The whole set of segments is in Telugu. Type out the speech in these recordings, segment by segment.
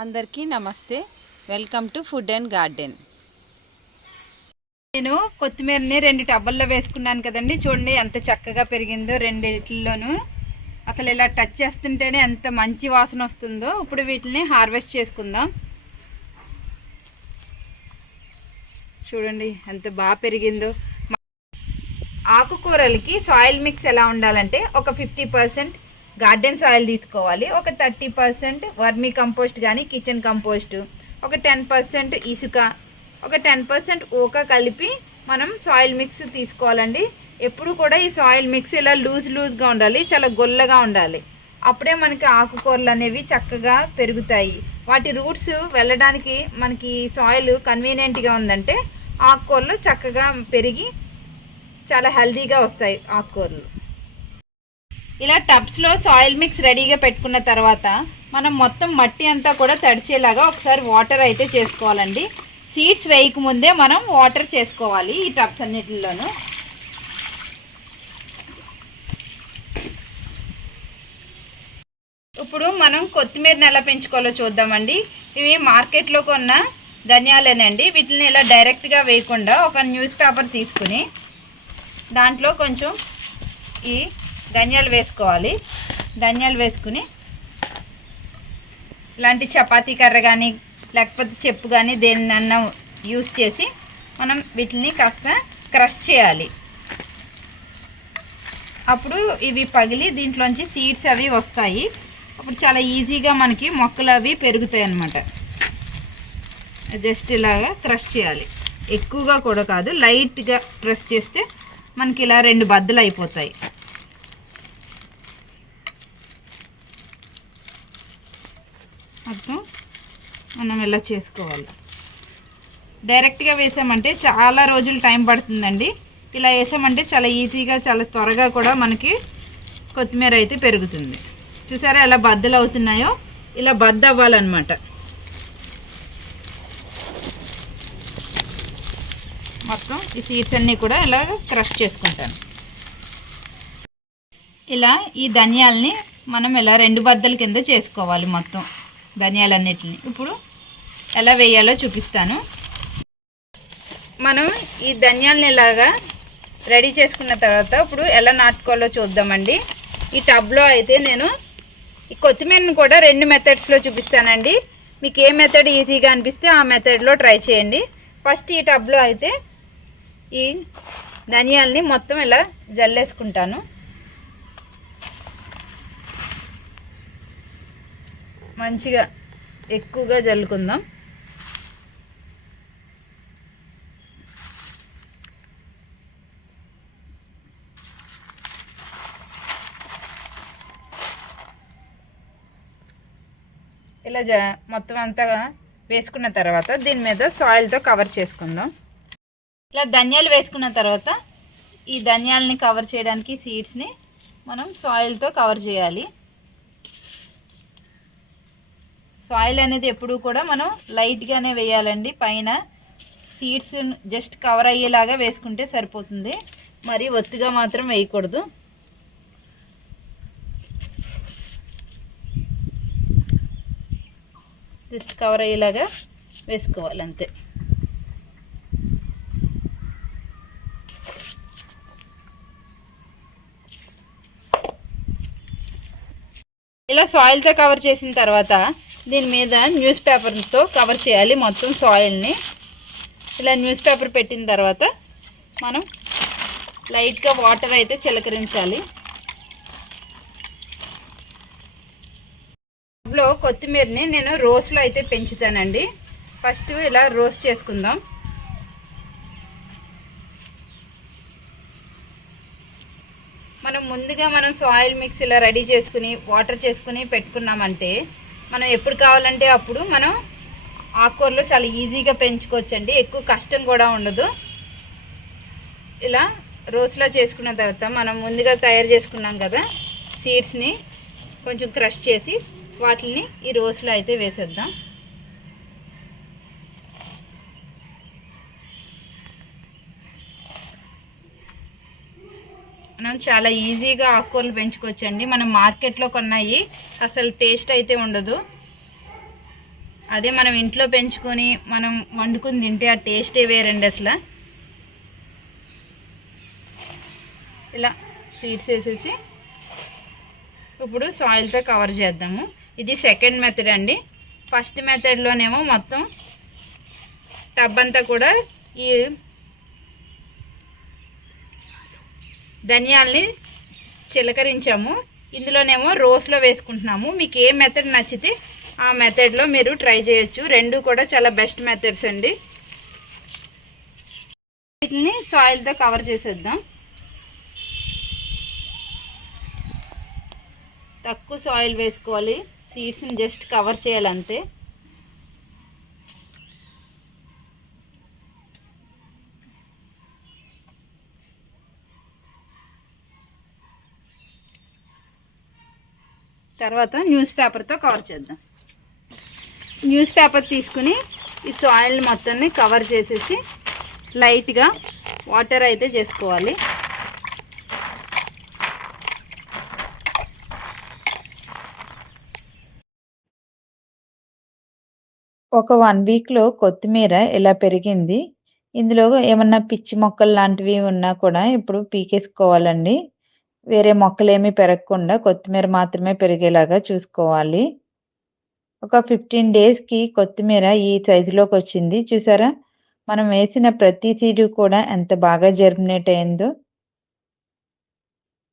అందరికీ నమస్తే. Welcome to food and garden. నేను కొత్తిమీరని 2 టబ్బల్లో వేసుకున్నాను కదండి. చూడండి ఎంత చక్కగా పెరిగిందో రెండిట్లోనూ. అసలు ఇలా టచ్ చేస్తుంటేనే ఎంత మంచి వాసన వస్తుందో. ఇప్పుడు వీటిని హార్వెస్ట్ చేసుకుందాం. చూడండి ఎంత బాగా పెరిగిందో. ఆకుకూరలకి సాయిల్ మిక్స్ ఎలా ఉండాలంటే ఒక 50% గార్డెన్ సాయిల్ తీసుకోవాలి, ఒక 30% వర్మీ కంపోస్ట్ కానీ కిచెన్ కంపోస్ట్, ఒక 10% ఇసుక, ఒక 10% ఊక కలిపి మనం సాయిల్ మిక్స్ తీసుకోవాలండి. ఎప్పుడు కూడా ఈ సాయిల్ మిక్స్ ఇలా లూజ్గా ఉండాలి, చాలా గొల్లగా ఉండాలి. అప్పుడే మనకి ఆకుకూరలు అనేవి చక్కగా పెరుగుతాయి. వాటి రూట్స్ వెళ్ళడానికి మనకి సాయిల్ కన్వీనియంట్గా ఉందంటే ఆకుకూరలు చక్కగా పెరిగి చాలా హెల్తీగా వస్తాయి ఆకుకూరలు. ఇలా టబ్స్లో సాయిల్ మిక్స్ రెడీగా పెట్టుకున్న తర్వాత మనం మొత్తం మట్టి అంతా కూడా తడిచేలాగా ఒకసారి వాటర్ అయితే చేసుకోవాలండి. సీడ్స్ వేయకముందే మనం వాటర్ చేసుకోవాలి ఈ టబ్స్ అన్నిటిలోనూ. ఇప్పుడు మనం కొత్తిమీరని ఎలా పెంచుకోవాలో చూద్దామండి. ఇవి మార్కెట్లో కొన్న ధనియాలేనండి. వీటిని ఇలా డైరెక్ట్గా వేయకుండా ఒక న్యూస్ పేపర్ తీసుకుని దాంట్లో కొంచెం ఈ ధనియాలు వేసుకోవాలి. ధనియాలు వేసుకుని ఇలాంటి చపాతీ కర్ర కానీ లేకపోతే చెప్పు కానీ దేన్నన్నా యూస్ చేసి మనం వీటిని కాస్త క్రష్ చేయాలి. అప్పుడు ఇవి పగిలి దీంట్లోంచి సీడ్స్ అవి వస్తాయి. అప్పుడు చాలా ఈజీగా మనకి మొక్కలు అవి పెరుగుతాయి అన్నమాట. జస్ట్ ఇలాగా క్రష్ చేయాలి, ఎక్కువగా కూడా కాదు, లైట్గా ప్రెస్ చేస్తే మనకి ఇలా 2 బద్దలు అయిపోతాయి. మొత్తం మనం ఇలా చేసుకోవాలి. డైరెక్ట్గా వేసామంటే చాలా రోజులు టైం పడుతుందండి. ఇలా వేసామంటే చాలా ఈజీగా చాలా త్వరగా కూడా మనకి కొత్తిమీర అయితే పెరుగుతుంది. చూసారా ఎలా బద్దలు అవుతున్నాయో? ఇలా బద్ద అవ్వాలన్నమాట. మొత్తం ఈ సీడ్స్ అన్నీ కూడా ఇలా క్రష్ చేసుకుంటాను. ఇలా ఈ ధనియాలని మనం ఇలా 2 బద్దల కింద చేసుకోవాలి మొత్తం ధనియాలన్నిటిని. ఇప్పుడు ఎలా వేయాలో చూపిస్తాను. మనం ఈ ధనియాలని ఇలాగా రెడీ చేసుకున్న తర్వాత ఇప్పుడు ఎలా నాటుకోవాలో చూద్దామండి. ఈ టబ్లో అయితే నేను ఈ కొత్తిమీరను కూడా 2 మెథడ్స్లో చూపిస్తానండి. మీకు ఏ మెథడ్ ఈజీగా అనిపిస్తే ఆ మెథడ్లో ట్రై చేయండి. ఫస్ట్ ఈ టబ్లో అయితే ఈ ధనియాలని మొత్తం ఇలా జల్లేసుకుంటాను. మంచిగా ఎక్కువగా జల్లుకుందాం. ఇలా మొత్తం అంతా వేసుకున్న తర్వాత దీని మీద సాయిల్తో కవర్ చేసుకుందాం. ఇలా ధనియాలు వేసుకున్న తర్వాత ఈ ధనియాలని కవర్ చేయడానికి సీడ్స్ని మనం సాయిల్తో కవర్ చేయాలి. సాయిల్ అనేది ఎప్పుడూ కూడా మనం లైట్గానే వేయాలండి. పైన సీడ్స్ జస్ట్ కవర్ అయ్యేలాగా వేసుకుంటే సరిపోతుంది, మరి ఒత్తిగా మాత్రం వేయకూడదు. జస్ట్ కవర్ అయ్యేలాగా వేసుకోవాలి అంతే. ఇలా సాయిల్తో కవర్ చేసిన తర్వాత దీని మీద న్యూస్ పేపర్తో కవర్ చేయాలి మొత్తం సాయిల్ని. ఇలా న్యూస్ పేపర్ పెట్టిన తర్వాత మనం లైట్గా వాటర్ అయితే చిలకరించాలి. ఇందులో కొత్తిమీరని నేను రోస్లో అయితే పెంచుతానండి. ఫస్ట్ ఇలా రోస్ట్ చేసుకుందాం. మనం ముందుగా సాయిల్ మిక్స్ ఇలా రెడీ చేసుకుని వాటర్ చేసుకుని పెట్టుకున్నామంటే మనం ఎప్పుడు కావాలంటే అప్పుడు మనం ఆకుకూరలు చాలా ఈజీగా పెంచుకోవచ్చండి. ఎక్కువ కష్టం కూడా ఉండదు. ఇలా రోస్లో చేసుకున్న తర్వాత మనం ముందుగా తయారు చేసుకున్నాం కదా సీడ్స్ని కొంచెం క్రష్ చేసి వాటిని ఈ రోస్లో అయితే వేసేద్దాం. మనం చాలా ఈజీగా ఆకుకూరలు పెంచుకోవచ్చండి. మనం మార్కెట్లో కొన్నాయి అసలు టేస్ట్ అయితే ఉండదు. అదే మనం ఇంట్లో పెంచుకొని మనం వండుకుని తింటే ఆ టేస్టే వేరండి అసలు. ఇలా సీడ్స్ వేసేసి ఇప్పుడు సాయిల్తో కవర్ చేద్దాము. ఇది సెకండ్ మెథడ్ అండి. ఫస్ట్ మెథడ్లోనేమో మొత్తం టబ్ అంతా కూడా ఈ ధనియాల్ని చిలకరించాము. ఇందులోనేమో రోస్లో వేసుకుంటున్నాము. మీకు ఏ మెథడ్ నచ్చితే ఆ మెథడ్లో మీరు ట్రై చేయొచ్చు. రెండు కూడా చాలా బెస్ట్ మెథడ్స్ అండి. వీటిని సాయిల్తో కవర్ చేసేద్దాం. తక్కువ సాయిల్ వేసుకోవాలి, సీడ్స్ని జస్ట్ కవర్ చేయాలంతే. తర్వాత న్యూస్ పేపర్తో కవర్ చేద్దాం. న్యూస్ పేపర్ తీసుకుని ఈ సాయిల్ మొత్తాన్ని కవర్ చేసేసి లైట్గా వాటర్ అయితే చేసుకోవాలి. ఒక 1 వీక్లో కొత్తిమీర ఇలా పెరిగింది. ఇందులో ఏమన్నా పిచ్చి మొక్కలు లాంటివి ఉన్నా కూడా ఇప్పుడు పీకేసుకోవాలండి. వేరే మొక్కలేమీ పెరగకుండా కొత్తిమీర మాత్రమే పెరిగేలాగా చూసుకోవాలి. ఒక 15 డేస్కి కొత్తిమీర ఈ సైజులోకి వచ్చింది. చూసారా, మనం వేసిన ప్రతి సీడ్ కూడా ఎంత బాగా జర్మినేట్ అయిందో.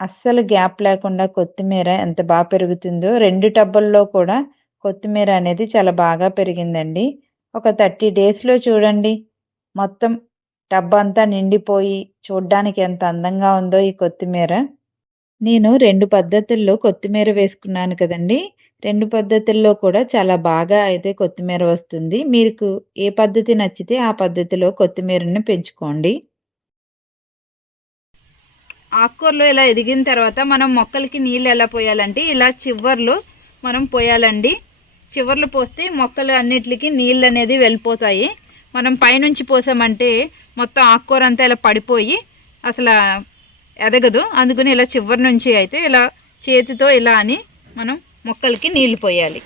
అస్సలు గ్యాప్ లేకుండా కొత్తిమీర ఎంత బాగా పెరుగుతుందో. 2 టబ్బుల్లో కూడా కొత్తిమీర అనేది చాలా బాగా పెరిగిందండి. ఒక 30 డేస్లో చూడండి, మొత్తం టబ్ అంతా నిండిపోయి చూడ్డానికి ఎంత అందంగా ఉందో ఈ కొత్తిమీర. నేను 2 పద్ధతుల్లో కొత్తిమీర వేసుకున్నాను కదండి. 2 పద్ధతుల్లో కూడా చాలా బాగా అయితే కొత్తిమీర వస్తుంది. మీకు ఏ పద్ధతి నచ్చితే ఆ పద్ధతిలో కొత్తిమీరని పెంచుకోండి. ఆకుకూరలు ఇలా ఎదిగిన తర్వాత మనం మొక్కలకి నీళ్ళు ఎలా పోయాలంటే ఇలా చివర్లు మనం పోయాలండి. చివర్లు పోస్తే మొక్కలు అన్నిటికీ నీళ్ళు అనేది వెళ్ళిపోతాయి. మనం పైనుంచి పోసామంటే మొత్తం ఆకుకూర అంతా ఇలా పడిపోయి అసలు ఎదగదు. అందుకని ఇలా చివరి నుంచి అయితే ఇలా చేతితో ఇలా అని మనం మొక్కలకి నీళ్లు పోయాలి.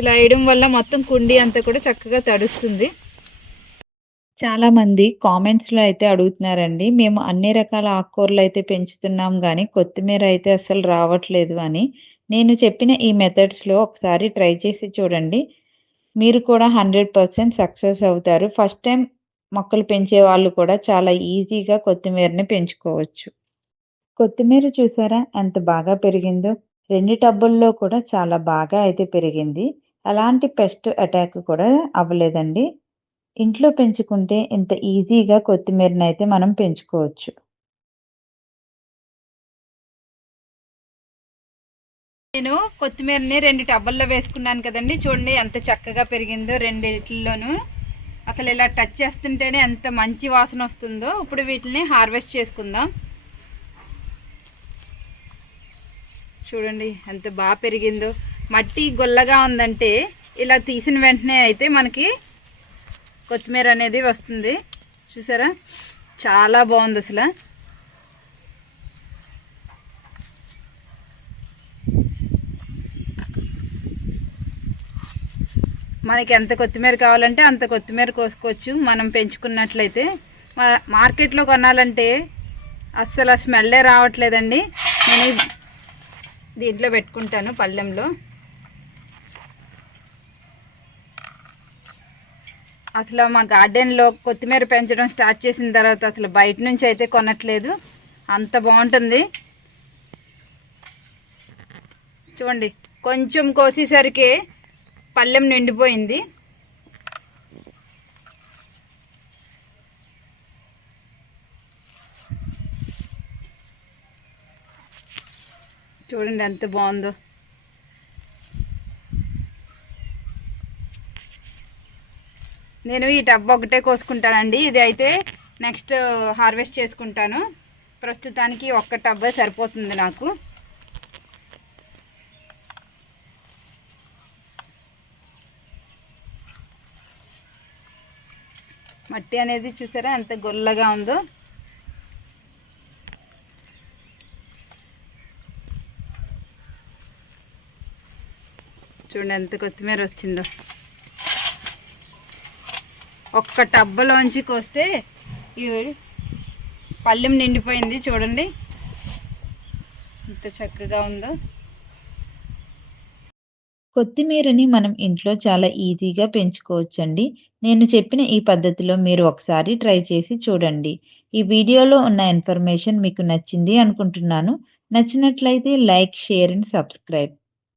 ఇలా వేయడం వల్ల మొత్తం కుండీ అంతా కూడా చక్కగా తడుస్తుంది. చాలామంది కామెంట్స్లో అయితే అడుగుతున్నారండి, మేము అన్ని రకాల ఆకుకూరలు అయితే పెంచుతున్నాం కానీ కొత్తిమీర అయితే అస్సలు రావట్లేదు అని. నేను చెప్పిన ఈ మెథడ్స్లో ఒకసారి ట్రై చేసి చూడండి, మీరు కూడా 100% సక్సెస్ అవుతారు. ఫస్ట్ టైం మొక్కలు పెంచే వాళ్ళు కూడా చాలా ఈజీగా కొత్తిమీరని పెంచుకోవచ్చు. కొత్తిమీర చూసారా ఎంత బాగా పెరిగిందో. 2 టబ్బుల్లో కూడా చాలా బాగా అయితే పెరిగింది. అలాంటి పెస్ట్ అటాక్ కూడా అవ్వలేదండి. ఇంట్లో పెంచుకుంటే ఇంత ఈజీగా కొత్తిమీరని అయితే మనం పెంచుకోవచ్చు. నేను కొత్తిమీరని 2 టబ్బుల్లో వేసుకున్నాను కదండి. చూడండి ఎంత చక్కగా పెరిగిందో రెండిట్లోనూ. అసలు ఇలా టచ్ చేస్తుంటేనే ఎంత మంచి వాసన వస్తుందో. ఇప్పుడు వీటిని హార్వెస్ట్ చేసుకుందాం. చూడండి ఎంత బాగా పెరిగిందో. మట్టి గొల్లగా ఉందంటే ఇలా తీసిన వెంటనే అయితే మనకి కొత్తిమీర అనేది వస్తుంది. చూసారా, చాలా బాగుంది అసలు. మనకి ఎంత కొత్తిమీర కావాలంటే అంత కొత్తిమీర కోసుకోవచ్చు మనం పెంచుకున్నట్లయితే. మార్కెట్లో కొనాలంటే అస్సలు ఆ స్మెల్లే రావట్లేదండి. నేను దీంట్లో పెట్టుకుంటాను పళ్ళెంలో. అసలు మా గార్డెన్లో కొత్తిమీర పెంచడం స్టార్ట్ చేసిన తర్వాత అసలు బయట నుంచి అయితే కొనట్లేదు, అంత బాగుంటుంది. చూడండి, కొంచెం కోసేసరికి పళ్ళెం నిండిపోయింది. చూడండి ఎంత బాగుందో. నేను ఈ టబ్ ఒకటే కోసుకుంటానండి. ఇది అయితే నెక్స్ట్ హార్వెస్ట్ చేసుకుంటాను. ప్రస్తుతానికి ఒక్క టబ్బే సరిపోతుంది నాకు. మట్టి అనేది చూసారా ఎంత గొల్లగా ఉందో. చూడండి ఎంత కొత్తిమీర వచ్చిందో. ఒక్క టబ్బలోంచి కోస్తే ఈ పళ్ళెం నిండిపోయింది. చూడండి ఎంత చక్కగా ఉందో. కొత్తిమీరని మనం ఇంట్లో చాలా ఈజీగా పెంచుకోవచ్చండి. నేను చెప్పిన ఈ పద్ధతిలో మీరు ఒకసారి ట్రై చేసి చూడండి. ఈ వీడియోలో ఉన్న ఇన్ఫర్మేషన్ మీకు నచ్చింది అనుకుంటున్నాను. నచ్చినట్లయితే లైక్, షేర్ అండ్ సబ్స్క్రైబ్.